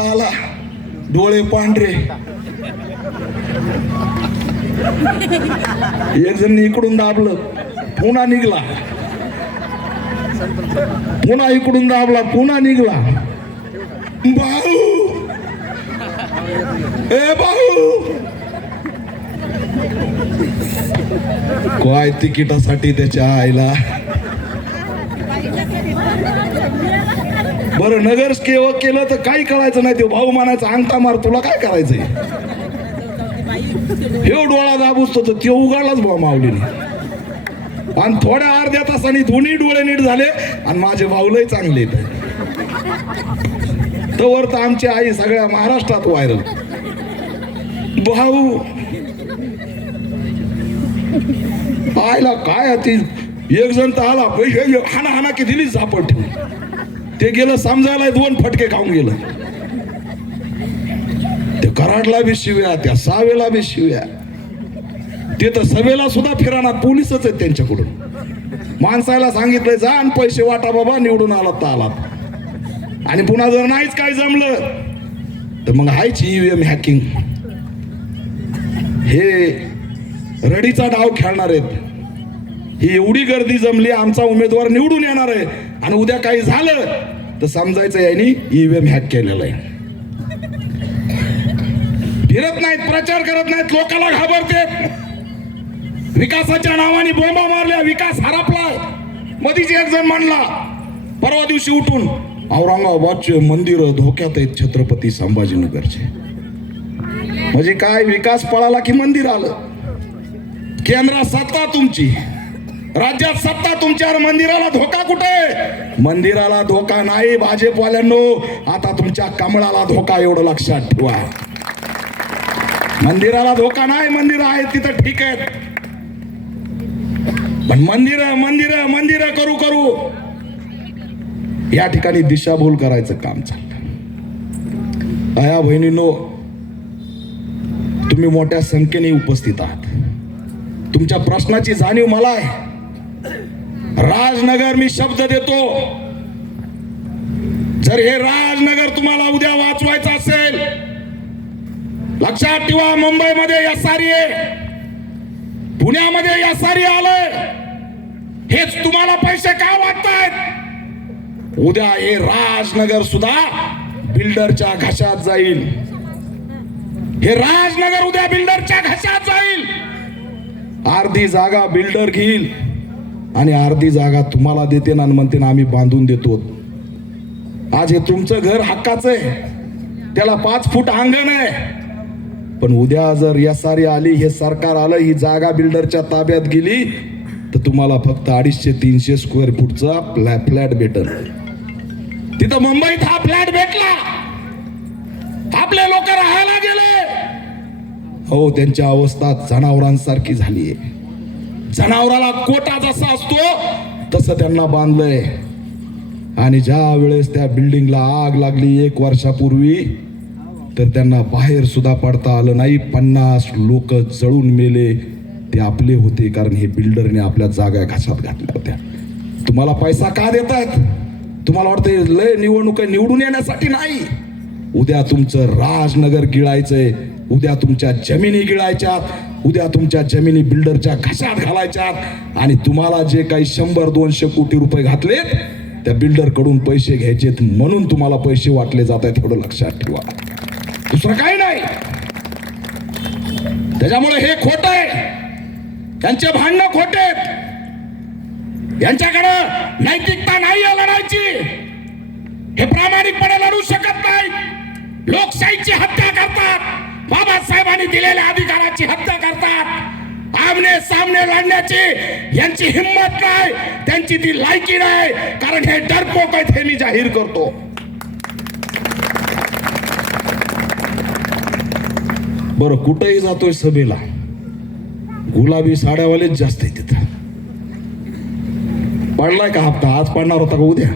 असा आला, डोळे पांढरे. एक जण इकडून दाबलं, पुन्हा निघला, पुन्हा इकडून दाबला, पुन्हा निघला. भाऊ, ए भाऊ, काय तिकिटासाठी त्याच्या आईला. बरं, नगर सेवक केलं तर काही कळायचं नाही. तो भाऊ म्हणायचा अंगठा मार, तुला काय करायचंय. हे डोळा दाबूस तर ते उघडलाच भाऊ माऊलीने. आणि थोड्या अर्ध्या तासाने दोन्ही डोळे नीट झाले आणि माझे भाऊलही चांगले. तवर तर आमची आई सगळ्या महाराष्ट्रात व्हायरल. भाऊ आईला काय ती. एक जण तर आला, पैसे हाना हाना की दिली झापड ठेवून. ते गेलं समजायला, 2 फटके खाऊन गेलं. ते कराडला बी शिव्या, त्या सावेला बी शिव्या. ते तर सभेला सुद्धा फिराना, पोलिसच आहेत त्यांच्याकडून. माणसाला सांगितलंय जा आणि पैसे वाटा बाबा, निवडून आलात तर आलात. आणि पुन्हा जर नाहीच काय जमलं तर मग हायची ईव्हीएम हॅकिंग. हे रडीचा डाव खेळणार आहेत. ही एवढी गर्दी जमली, आमचा उमेदवार निवडून येणार आहे आणि उद्या काही झालं तर समजायचं यांनी ईव्हीएम हॅक केलेलं आहे. फिरत नाहीत, प्रचार करत नाहीत, लोकांना घाबरते. विकासाच्या नावाने बोंबा मारल्या, विकास हरपलाय. मोदीजी एक जण म्हणला परवा दिवशी उठून, औरंगाबादचे मंदिर धोक्यात आहेत छत्रपती संभाजीनगरचे. म्हणजे काय, विकास पळाला की मंदिर आलं. केंद्रात सत्ता तुमची, राज्यात सत्ता तुमच्यावर, मंदिराला धोका कुठे. मंदिराला धोका नाही भाजपवाल्यांनो, आता तुमच्या कमळाला धोका, एवढं लक्षात ठेवा. मंदिराला धोका नाही, मंदिर आहेत तिथं ठीक आहेत, पण मंदिर मंदिर मंदिर करू करू या ठिकाणी दिशाभूल करायचं काम चाललं. आया बहिणींनो, तुम्ही मोठ्या संख्येने उपस्थित आहात. तुमच्या प्रश्नाची जाणीव मला आहे. राजनगर मी शब्द देतो, जर हे राजनगर तुम्हाला उद्या वाचवायचं असेल, लक्षात ठेवा. मुंबईमध्ये एसआरए, पुण्यामध्ये एसआरए आलंय, हेच तुम्हाला पैसे का वाटतायत. उद्या हे राजनगर सुद्धा बिल्डरच्या घशात जाईल. हे राजनगर उद्या बिल्डरच्या घशात जाईल. अर्धी जागा बिल्डर घेईल आणि अर्धी जागा तुम्हाला देते ना, म्हणते ना आम्ही बांधून देतो. आज हे तुमचं घर हक्काचं आहे, त्याला 5 फूट अंगण आहे. पण उद्या जर एसआरए आली, हे सरकार आलं, ही जागा बिल्डरच्या ताब्यात गेली तर तुम्हाला फक्त 250-300 स्क्वेअर फूटचा फ्लॅट भेटल. तिथं मुंबईत हा फ्लॅट भेटला, आपले लोक राहायला गेले. हो, त्यांची अवस्था जनावरांसारखी झालीये. जनावराला कोटा जसा असतो तसं त्यांना बांधलंय. आणि ज्या वेळेस त्या बिल्डिंगला आग लागली 1 वर्षापूर्वी, तर त्यांना बाहेर सुद्धा पडता आलं नाही. 50 लोक जळून मेले. ते आपले होते, कारण हे बिल्डरने आपल्या जागा घशात घातल्या होत्या. तुम्हाला पैसा का देत आहेत? तुम्हाला वाटतंय लय निवडणूक निवडून येण्यासाठी नाही. उद्या तुमचं राजनगर गिळायचंय, उद्या तुमच्या जमिनी गिळायच्यात, उद्या तुमच्या जमिनी बिल्डरच्या घशात घालायच्यात. आणि तुम्हाला जे काही 100-200 कोटी रुपये घातलेत, त्या बिल्डर कडून पैसे घ्यायचेत, म्हणून तुम्हाला पैसे वाटले जात आहेत. एवढं लक्षात ठेवा, दुसरं काही नाही. त्याच्यामुळे हे खोट आहे, त्यांचे भांडणं खोटे आहेत. यांच्याकडे नैतिकता नाही आहे लढायची. हे प्रामाणिकपणे लढू शकत नाहीत. लोकशाहीची हत्या करतात, बाबासाहेबांनी दिलेल्या अधिकाराची हत्या करतात. आमने सामने लढण्याची यांची हिंमत नाही, त्यांची ती लायकी नाही, कारण हे डरपोक आहेत, हे मी जाहीर करतो. बरं, कुठेही जातोय सभेला, गुलाबी साड्यावालेच जास्त आहे तिथं. पडलाय का हप्ता? आज पडणार होता का उद्या?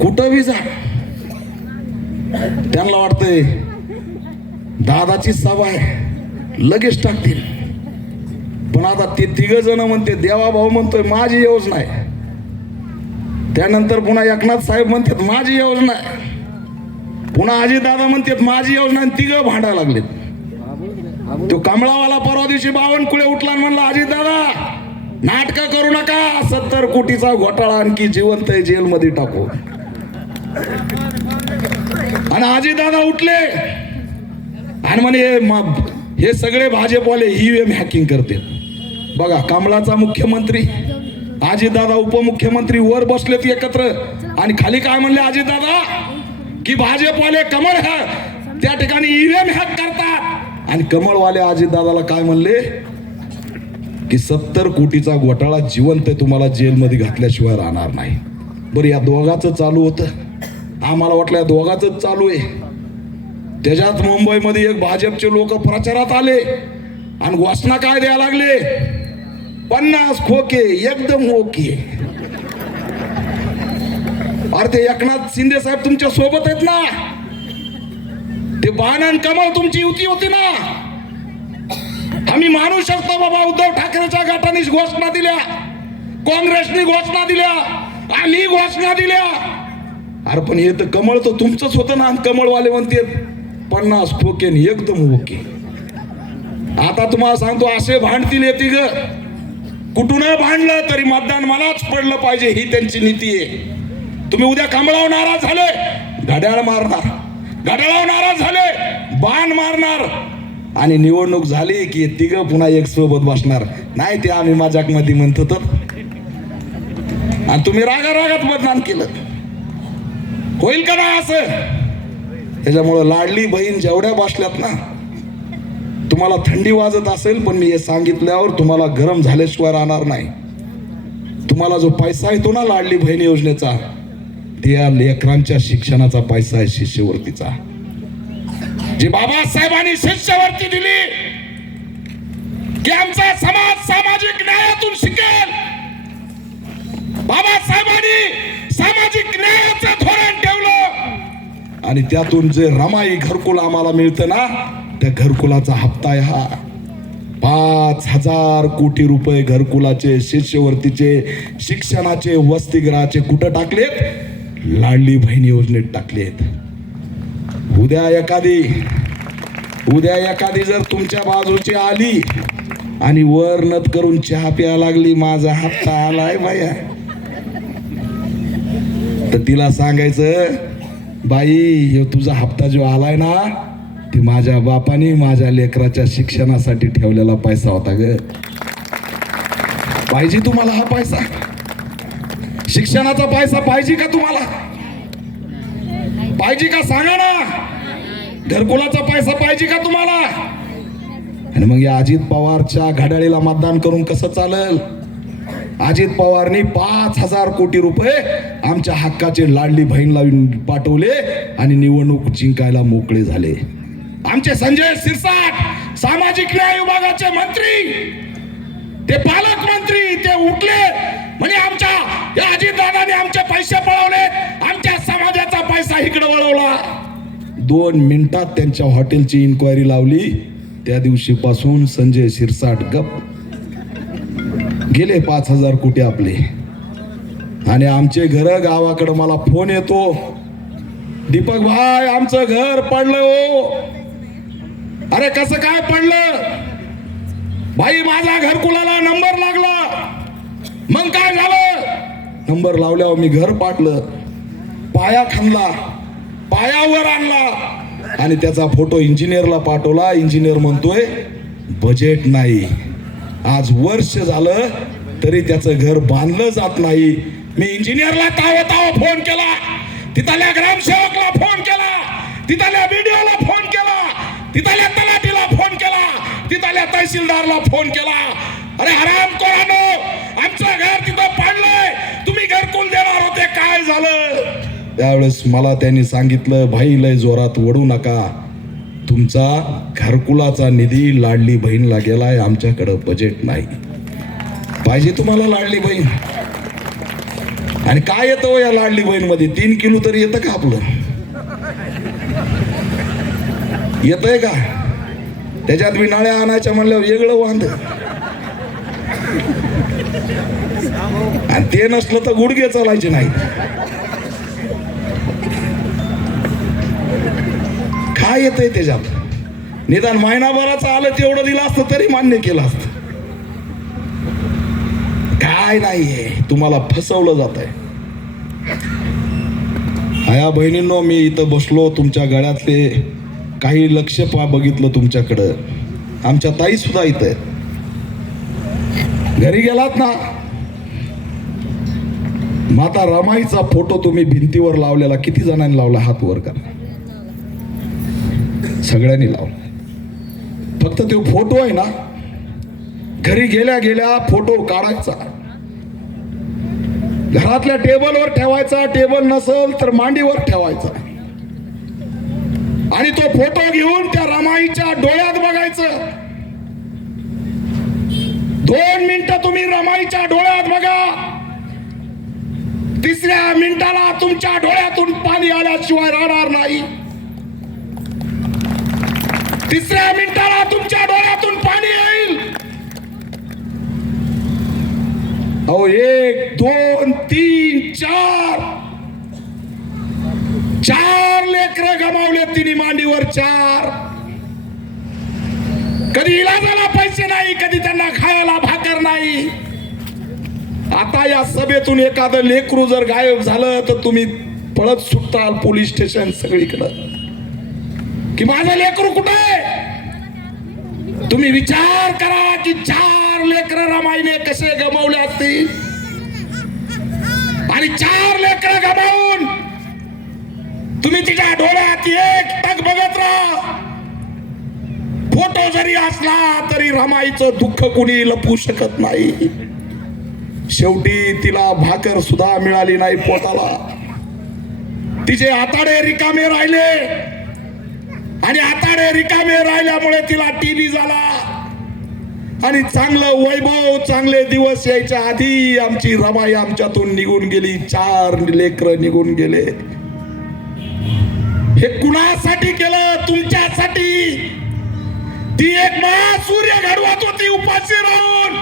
कुठं बी जा, त्यांना वाटतंय दादाची सभा आहे, लगेच टाकतील. पण आता ते 3 जण म्हणते, देवा भाऊ म्हणतोय माझी योजना आहे. त्यानंतर पुन्हा एकनाथ साहेब म्हणतात माझी योजना आहे, पुन्हा अजितदादा म्हणतात माझी योजना, आणि तिघं भांडायला लागलेत. तो कमळावाला परवा दिवशी बावनकुळे उठला आणि म्हणला अजितदादा नाटक करू नका, 70 कोटीचा घोटाळा आणखी जिवंत आहे, जेलमध्ये टाकू. आणि अजितदादा उठले आणि म्हणे हे सगळे भाजपवाले ईव्हीएम हॅकिंग करते. बघा, कमळाचा मुख्यमंत्री, अजितदादा उपमुख्यमंत्री वर बसलेत एकत्र, आणि खाली काय म्हणले अजितदादा की भाजपवाले कमळ त्या ठिकाणी ईव्हीएम हॅक करतात, आणि कमळवाले अजितदादाला काय म्हणले की 70 कोटीचा घोटाळा जिवंत आहे, तुम्हाला जेलमध्ये घातल्याशिवाय राहणार नाही. बरं, या दोघांचं चालू होतं, आम्हाला वाटलं या दोघांच चालू आहे. त्याच्यात मुंबईमध्ये एक भाजपचे लोक प्रचारात आले आणि घोषणा काय द्यायला लागले, 50 खोके एकदम ओके. अरे ते एकनाथ शिंदे साहेब तुमच्या सोबत आहेत ना, ते बाण आणि कमळ तुमची युती होती ना. आम्ही मानू शकतो बाबा, उद्धव ठाकरेच्या गटाने घोषणा दिल्या, काँग्रेसने घोषणा दिल्या, आम्ही घोषणा दिल्या. अरे पण हे तर कमळ तर तुमचंच होतं ना. कमळवाले म्हणते 50 खोके एकदम ओके. आता तुम्हाला सांगतो, असे भांडतील येते ग, कुठून भांडलं तरी मतदान मलाच पडलं पाहिजे, ही त्यांची नीती आहे. तुम्ही उद्या कमळावर नाराज झाले, घड्याळ मारणार, घड्याळावर नाराज झाले, बाण मारणार, आणि निवडणूक झाली की तिघं पुन्हा एक सोबत बसणार. नाही ते आम्ही मजाक मध्ये म्हणतो तर, आणि तुम्ही रागारागात मतदान केलं, होईल का नाही असं? त्याच्यामुळं लाडली बहीण जेवढ्या बसल्यात ना, तुम्हाला थंडी वाजत असेल पण मी हे सांगितल्यावर तुम्हाला गरम झाल्याशिवाय राहणार नाही. तुम्हाला जो पैसा येतो ना लाडली बहीण योजनेचा, त्या लेकरांच्या शिक्षणाचा पैसा आहे, शिष्यवृत्तीचा. जी बाबासाहेबांनी शिष्यवृत्ती दिली की आमचा समाज सामाजिक न्यायातून शिकेल. बाबासाहेबांनी सामाजिक न्यायाचं धोरण ठेवलं, आणि त्यातून जे रमाई घरकुल आम्हाला मिळतं ना, त्या घरकुलाचा हप्ता आहे हा. 5,000 कोटी रुपये घरकुलाचे, शिष्यवृत्तीचे, शिक्षणाचे, वसतिगृहाचे कुठं टाकलेत? लाडली बहीण योजनेत टाकलेत. उद्या एखादी जर तुमच्या बाजूची आली आणि वर नत करून चहा प्यायला लागली, माझा हप्ता आलाय बाया, तर तिला सांगायचं, बाई तुझा हप्ता जो आलाय ना, ते माझ्या बापाने माझ्या लेकराच्या शिक्षणासाठी ठेवलेला पैसा होता ग. पाहिजे तुम्हाला हा पैसा? शिक्षणाचा पैसा पाहिजे का तुम्हाला? पाहिजे का सांगा ना. घरकुलाचा पैसा पाहिजे का तुम्हाला? आणि मग या अजित पवारच्या घड्याळीला मतदान करून कसं चालेल? अजित पवारनी 5,000 कोटी रुपये आमच्या हक्काचे लाडली बहीणला पाठवले आणि निवडणूक जिंकायला मोकळे झाले. आमचे संजय शिरसाट सामाजिक न्याय विभागाचे मंत्री, ते पालकमंत्री, ते उठले म्हणजे आमच्या या अजितदादांनी आमचे पैसे पळवले, आमच्या समाजाचा पैसा इकडे वळवला. 2 मिनिटात त्यांच्या हॉटेलची इन्क्वायरी लावली. त्या दिवशीपासून संजय शिरसाट गप गेले. 5,000 कोटी आपले. आणि आमचे घर गावाकडे मला फोन येतो, दीपक भाई आमचं घर पडलं हो. अरे कसं काय पडलं? भाई माझा घरकुलाला नंबर लागला. मग काय झालं? नंबर लावल्यावर मी घर पाडलं, पाया खणला, पायावर आणला आणि त्याचा फोटो इंजिनियरला पाठवला. इंजिनियर म्हणतोय बजेट नाही. आज वर्ष झालं तरी त्याचं घर बांधलं जात नाही. मी इंजिनियरला तावताव फोन केला, तिथल्या ग्रामसेवकला फोन केला, तिथल्या बीडीओला फोन केला, तिथल्या तलाठीला फोन केला, तिथल्या तहसीलदारला फोन केला. अरे हरामखोरांनो, आमचं घर तिथं पाडलंय, तुम्ही घरकुल देणार होते, काय झालं? त्यावेळेस मला त्यांनी सांगितलं, भाई लय जोरात ओढू नका, तुमचा घरकुलाचा निधी लाडली बहीणला गेलाय, आमच्याकडे बजेट नाही. पाहिजे तुम्हाला लाडली बहीण? आणि काय येतं या लाडली बहीण मध्ये? 3 किलो तरी येतं का आपलं? येतंय का? त्याच्यात बी नाळ्या आणायच्या म्हणल्यावर वेगळं वांद. आणि ते नसलं तर गुडघे चालायचे नाही. काय येतंय त्याच्यात? निदान महिनाभराचं आलं तेवढं दिलं असतं तरी मान्य केलं असतं. काय नाहीये, तुम्हाला फसवलं जात आहे. आया बहिणींनो, मी इथं बसलो, तुमच्या गळ्यातले काही लक्ष बघितलं तुमच्याकडं. आमच्या ताई सुद्धा इथं आहेत. घरी गेलात ना, माता रमाईचा फोटो तुम्ही भिंतीवर लावलेला किती जणांनी लावला? हात वर करा. सगळ्यांनी लावला. फक्त तो फोटो आहे ना, घरी गेल्या गेल्या फोटो काढायचा, घरातल्या टेबलवर ठेवायचा, टेबल नसेल तर मांडीवर ठेवायचा, आणि तो फोटो घेऊन त्या रमाईच्या डोळ्यात बघायचं. 2 मिनिटं तुम्ही रमाईच्या डोळ्यात बघा. 3ऱ्या मिनिटाला तुमच्या डोळ्यातून पाणी आल्याशिवाय राहणार नाही. 3ऱ्या मिनिटाला तुमच्या डोळ्यातून पाणी येईल. अहो 1 2 3 4 लेकरं गमावले तिने मांडीवर. 4. कधी इलाजाला पैसे नाही, कधी त्यांना खायला भाकर नाही. आता या सभेतून एखादं लेकरू जर गायब झालं तर तुम्ही पळत सुटताल पोलीस स्टेशन सगळीकडं की माझं लेकरू कुठे. तुम्ही विचार करा की 4 लेकरं रमाईने कसे गमावले असतील, आणि 4 लेकरं गमावून तुम्ही तिच्या डोळ्यात एकटक बघत राहा. फोटो जरी असला तरी रमाईचं दुःख कुणी लपवू शकत नाही. शेवटी तिला भाकर सुद्धा मिळाली नाही पोटाला. तिचे आताडे रिकामे राहिले, आणि आताडे रिकामे राहिल्यामुळे तिला टीबी झाला. आणि चांगलं वैभव, चांगले दिवस यायच्या आधी आमची रमाई आमच्यातून निघून गेली. 4 लेकरं निघून गेले. हे कुणासाठी केलं? तुमच्यासाठी. ती एक महासूर्य घडवत होती उपाशी राहून.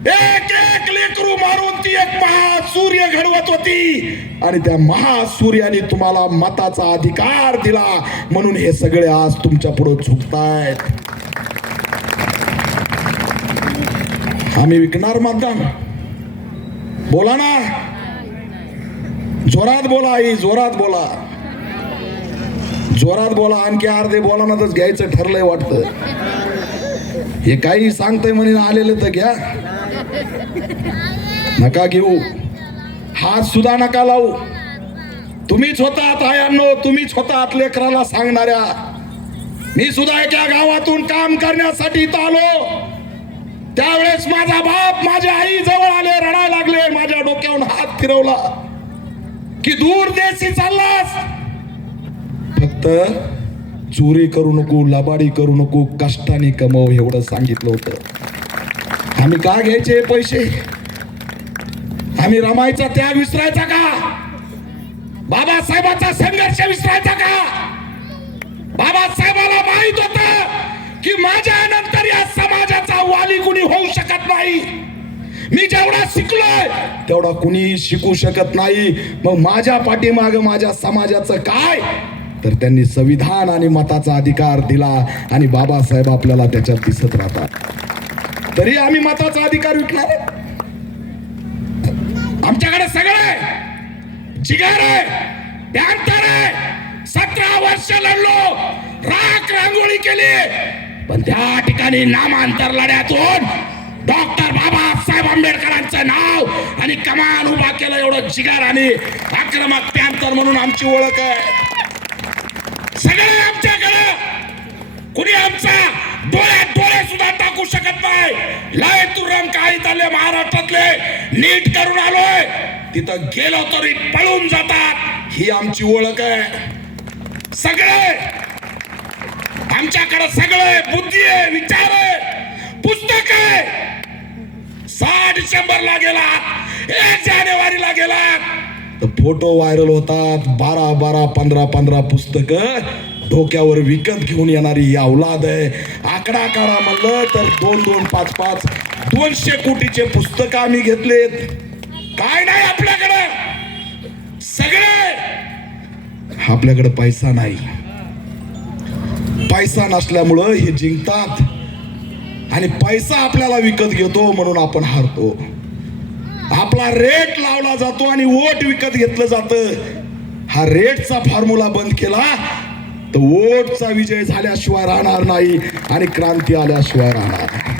एक लेकरू मारून ती एक महासूर्य घडवत होती, आणि त्या महासूर्याने तुम्हाला मताचा अधिकार दिला. म्हणून हे सगळे आज तुमच्या पुढे झुकतायत. आम्ही विकणार मतदान? बोला ना, जोरात बोला आई, जोरात बोला, जोरात बोला. आणखी अर्धे बोला ना तर घ्यायचं ठरलंय वाटतं. हे काही सांगतंय म्हणून आलेले तर घ्या, नका घेऊ. हात सुद्धा नका लावू. तुम्हीच होतात आयांनो, तुम्हीच होतात लेकराला सांगणाऱ्या. मी सुद्धा एका गावातून काम करण्यासाठी इथं आलो. त्यावेळेस माझा बाप माझ्या आई जवळ आले, रडायला लागले. माझ्या डोक्यावरून हात फिरवला की दूर देशी चाललास, फक्त चोरी करू नको, लबाडी करू नको, कष्टाने कमव, एवढं सांगितलं होतं. आम्ही का घ्यायचे पैसे? आम्ही रमाईचा त्याग विसरायचा का? बाबासाहेबांचा संघर्ष विसरायचा का? बाबासाहेबाला माहित होतं की माझ्या नंतर या समाजाचा वाली कुणी होऊ शकत नाही. मी जेवढा शिकलोय तेवढा कुणी शिकू शकत नाही. मग माझ्या पाठीमाग माझ्या समाजाचं काय? तर त्यांनी संविधान आणि मताचा अधिकार दिला, आणि बाबासाहेब आपल्याला त्याच्यात दिसत राहतात. तरी आम्ही मताचा अधिकार विकणार? आमच्याकडे सगळं जिगर आहे, प्यांतर आहे. 17 वर्ष लढलो, राख रांगोळी केली, पण त्या ठिकाणी नामांतर लढ्यातून डॉक्टर बाबासाहेब आंबेडकरांचं नाव आणि कमान उभा केलं. एवढं जिगर आणि आक्रमक प्यांतर म्हणून आमची ओळख आहे. सगळे आमच्याकडे, कुणी आमचा डोळ्यात डोळे सुद्धा टाकू शकत नाही. लय तुरम काही चालले महाराष्ट्रातले, नीट करून आलोय, तिथं गेलो तरी पळून जातात. ही आमची ओळख आहे. सगळे आमच्याकडे, सगळे बुद्धी आहे, विचार आहे, पुस्तक आहे. 6 डिसेंबरला गेला, 1 जानेवारीला गेला, फोटो व्हायरल होतात. 12 15 पुस्तक डोक्यावर विकत घेऊन येणारी ही औलाद आहे. आकडा काढा म्हणलं तर 2 5 200 कोटीचे पुस्तक आम्ही घेतलेत. काय नाही आपल्याकडे, सगळे. आपल्याकडे पैसा नाही. पैसा नसल्यामुळं हे जिंकतात आणि पैसा आपल्याला विकत घेतो म्हणून आपण हारतो. आपला रेट लावला जातो आणि वोट विकत घेतलं जातं. हा रेटचा फॉर्म्युला बंद केला तर वोटचा विजय झाल्याशिवाय राहणार नाही आणि क्रांती आल्याशिवाय राहणार नाही.